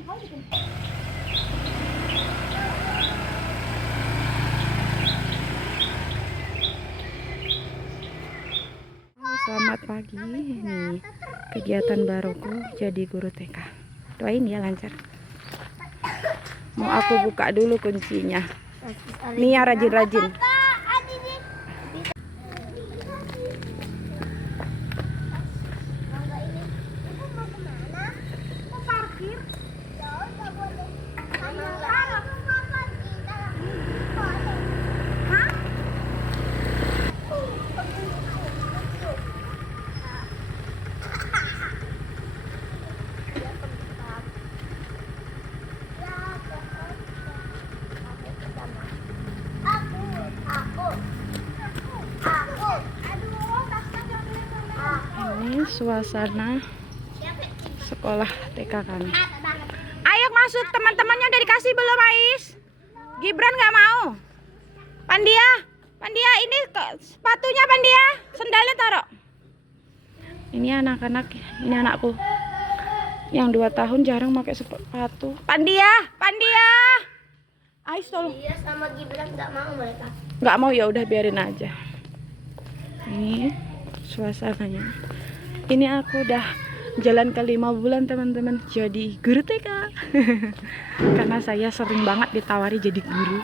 Selamat pagi, ini kegiatan baruku jadi guru TK. Doain ya lancar. Mau aku buka dulu kuncinya. Nih ya, rajin-rajin. Ini suasana sekolah TK kami. Ayo masuk, teman-temannya udah dikasih belum, Ais? Gibran nggak mau. Pandia, ini sepatunya Pandia, sendalnya taruh. Ini anak-anak, ini anakku yang 2 tahun jarang pakai sepatu. Pandia, Ais tolong. Iya, sama Gibran nggak mau mereka. Nggak mau, ya udah biarin aja. Ini suasananya. Ini aku udah jalan ke 5 bulan teman-teman jadi guru TK. Karena saya sering banget ditawari jadi guru.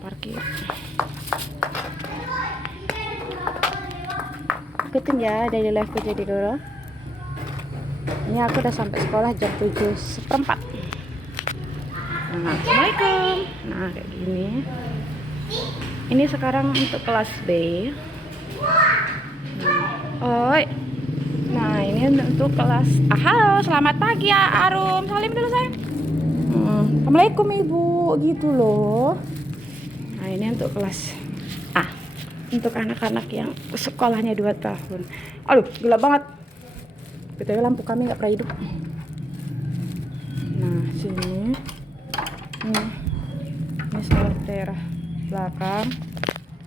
Parkir. Ikutin ya dari live jadi guru. Ini aku udah sampai sekolah jam 7:15. Nah, assalamualaikum. Nah, kayak gini. Ini sekarang untuk kelas B. Oi. Nah, ini untuk kelas halo, selamat pagi ya Arum. Salim dulu sayang. Assalamualaikum Ibu, gitu loh. Nah, ini untuk kelas A. Untuk anak-anak yang sekolahnya 2 tahun. Aduh, gelap banget. BTW lampu kami nggak pernah hidup. Nah, sini. Ini salah daerah belakang.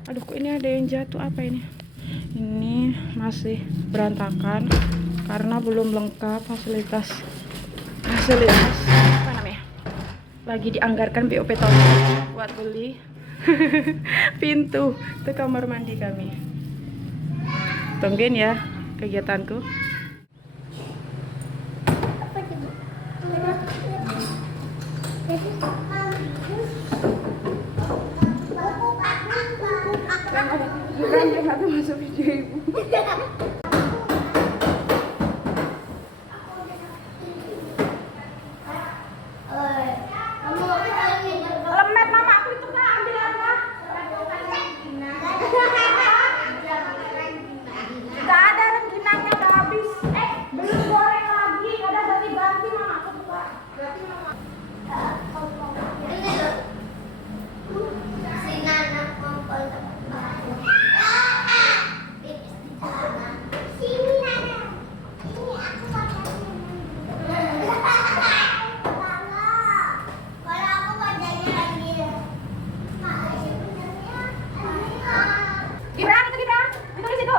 Aduh, kok ini ada yang jatuh, apa ini? Ini masih berantakan karena belum lengkap fasilitas apa namanya, lagi dianggarkan BOP tahun ini buat beli pintu ke kamar mandi kami. Tungguin ya kegiatanku. Gibran satu masuk video ibu. Lemet mama, aku itu kan ambil apa? Gak ada rengginangnya, udah habis. Belum goreng lagi, ada ganti-ganti mama aku buka. Berarti mama. Ini loh. Si Nana kompol.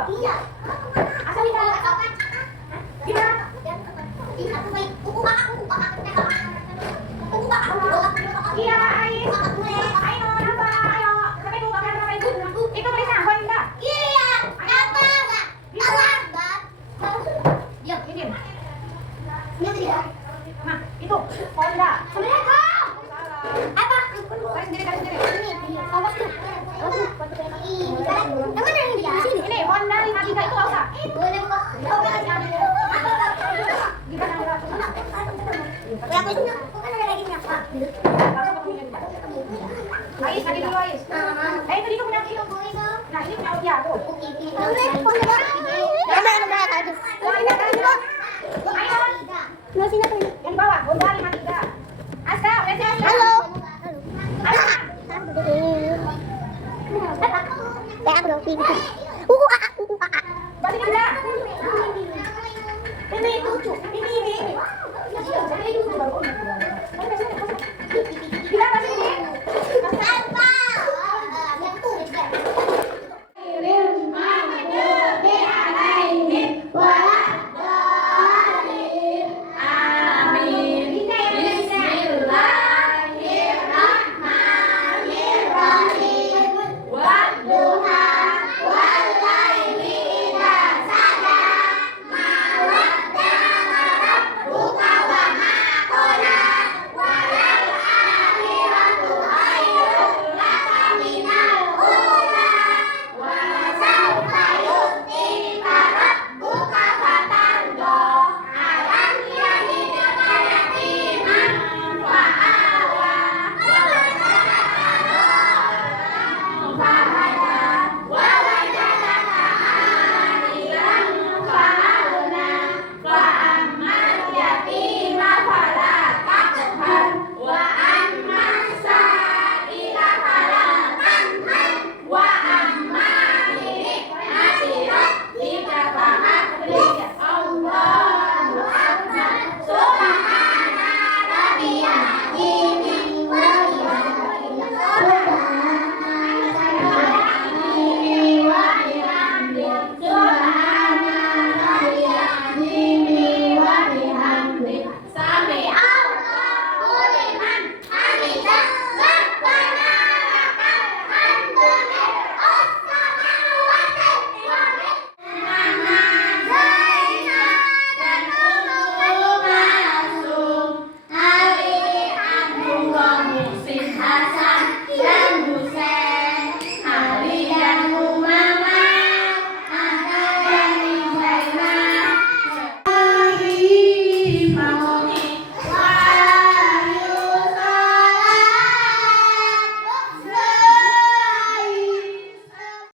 Iya. Asal kita Gimana? iya, Ais. Ayo, apa? Ayo. Sampai buka kamera itu. Itu tulisnya Honda. Iya. Apa enggak? Lambat. Diam, ini. Ini tidak. Nah, itu Honda. Assalamualaikum. Apa? Kasih sendiri. Ini. Awas tuh. Yang mana yang di sini? Ini Honda 53 itu nggak usah. Boleh kok. Ais, tadi dulu Ais. Tadi kamu punya kilo. Nah, ini punya Odia tuh. Yang bawah, Honda 53. Aska, udah siap? Halo. Aska. Balik kita. Ini lucu. Ini. Jadi itu baru